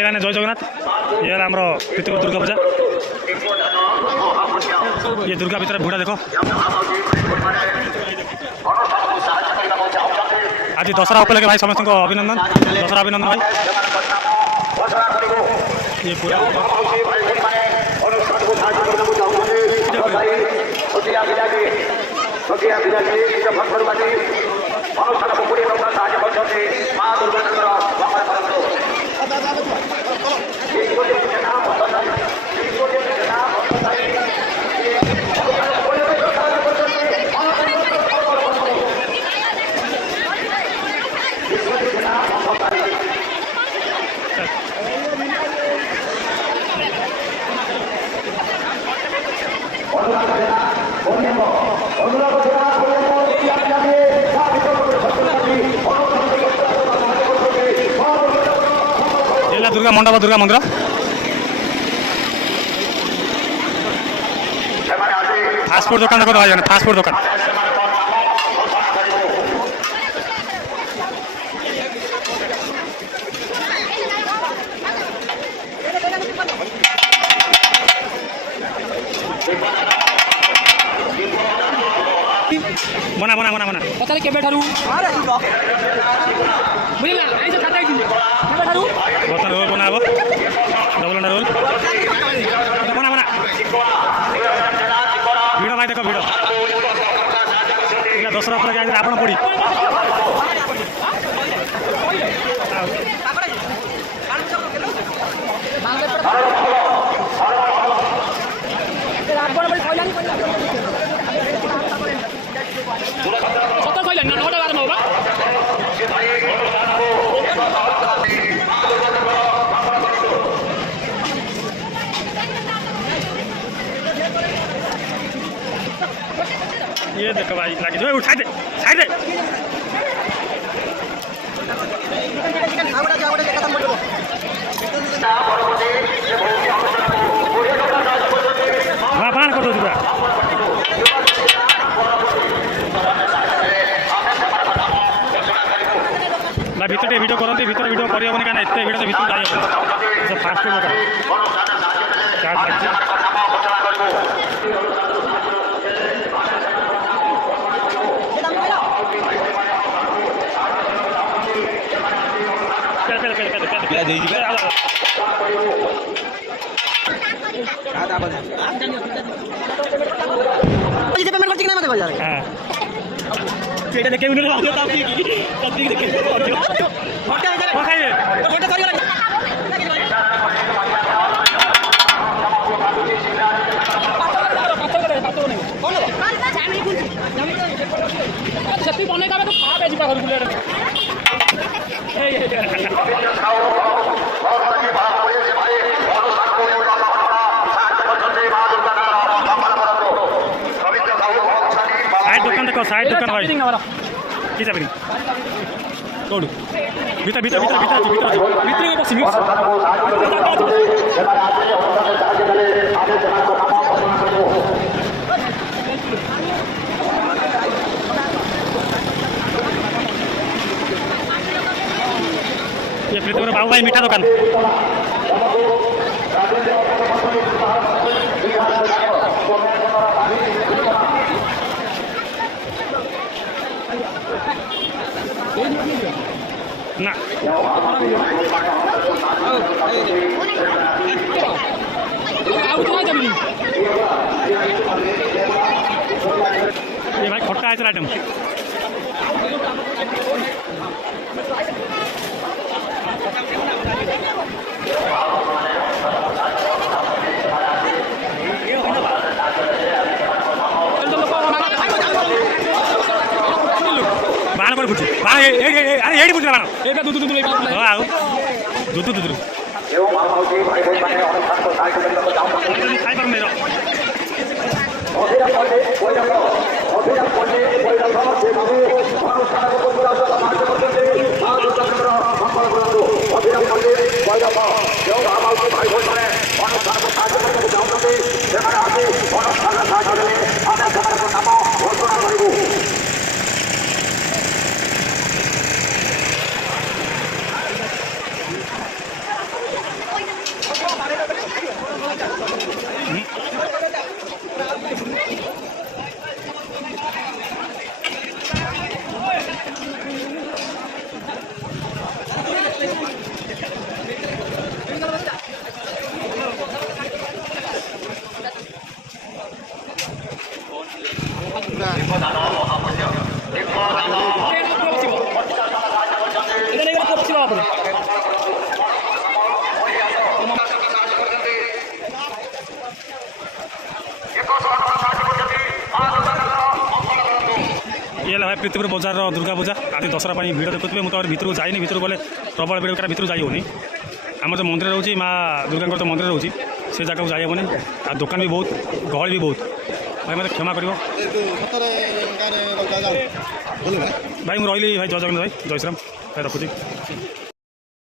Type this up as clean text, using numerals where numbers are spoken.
भाई मैंने जय जगन्नाथ ये आम पृथ्वी दुर्गा पूजा ये दुर्गा भीतर भिड़ देख आज दशहरा उपलक्षे भाई समस्त अभिनंदन दशहरा अभिनंदन भाई ये पूरा दुर्गा मंडप दुर्गा मंदिर फास्टफुड दुकान देखो भाई फास्टफुड दुकान बना बना बना बना पता नहीं केबे ठारू बुझला ऐसे खाता केबे ठारू बोतल रोल बनाबो डबल अंडा रोल बना बना वीडियो भाई देखो वीडियो इला दसरा पर जाई आपण पड़ी सत्तर कहले ना 9टा 12 होगा ये देखो भाई लगे जो उठा दे साइड दे हां बाण कर दो पूरा ना भीतर वीडियो करते भीतर वीडियो करहबनी क्या एत भिड़ भीतर जाए फास्ट दुकान देखो साइड दुकान भाई की जाबी कोड भीतर भीतर भीतर भीतर भीतर भीतर में बस मिक्स ये पृथ्वी बाबू भाई मीठा दुकान ना ये भाई खट्टा है आइटम बाण कर बुझ बाण अरे एडी बुझला बाण एका दूध दूध हां दूध दूध दूध एओ मामाजी भाई भाई माने अनुष्ठान को साइड में को जाऊं साइड पर मेरो ओदिरा पड़े कोई ना ओदिरा पड़े कोई ना से बाबू अनुष्ठान को पूरा समाज करते आज चक्र मंगल करो ओदिरा पड़े कोई ना एओ मामाजी भाई भाई माने अनुष्ठान को साइड में को जाऊं सेमाने आके अनुष्ठान साइड में आने समाज को नाम घोषणा करिबो भाई प्रीतिपुर बजार दुर्गा पूजा आज दशहरा भिड़ देखुए मुझे भितर जाइनी भितर गले प्रबल भिड़ क्या भितर जाइए आम जो मंदिर रोचे माँ दुर्गा तो मंदिर रोचे से जगह जाइबनी आ दुकान भी बहुत गहल भी बहुत भाई मतलब क्षमा कर भाई मुझे रही भाई जय जगन्नाथ भाई जय श्रीराम भाई रखुच्छी।